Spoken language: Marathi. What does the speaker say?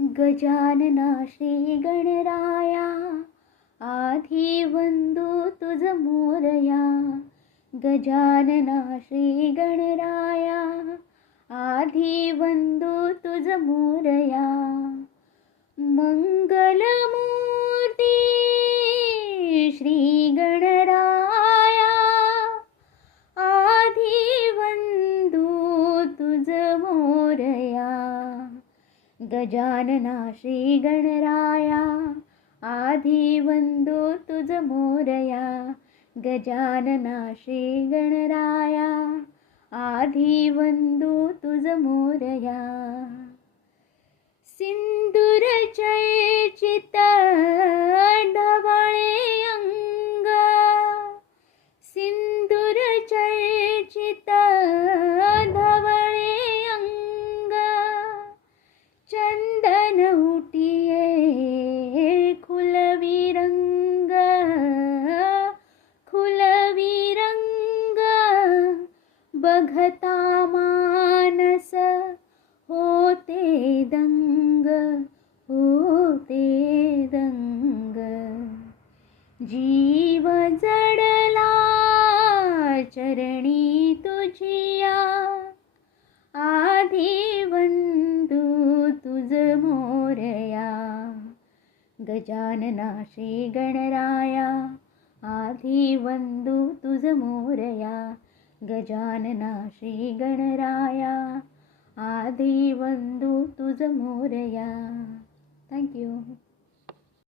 गजानना श्री गणराया, आधी वंदू तुझ मोरया. गजानना श्री गणराया, आधी वंदू तुझ मोरया. मंगलमूर्ती श्री गणराया, आधी वंदू तुझ मोरया. गजानना श्री गणराया, आधी वंदू तुझ मोरया. गजानना श्री गणराया, आधी वंदू तुझ मोरया. सिंदूर चर्चित ढवळे अंग, सिंदूर चर्चित ढवळे अंग. चंदन उटिये खुलवी रंग, खुलवी रंग. बघता मानस होते दंग, होते दंग. जीव जडला चरणी तुझिया, आधी वंदू तुझ मोरया. गजानना श्री गणराया, आधी वंदू तुझ मोरया. गजानना श्री गणराया, आधी वंदू तुझ मोरया. थँक्यू.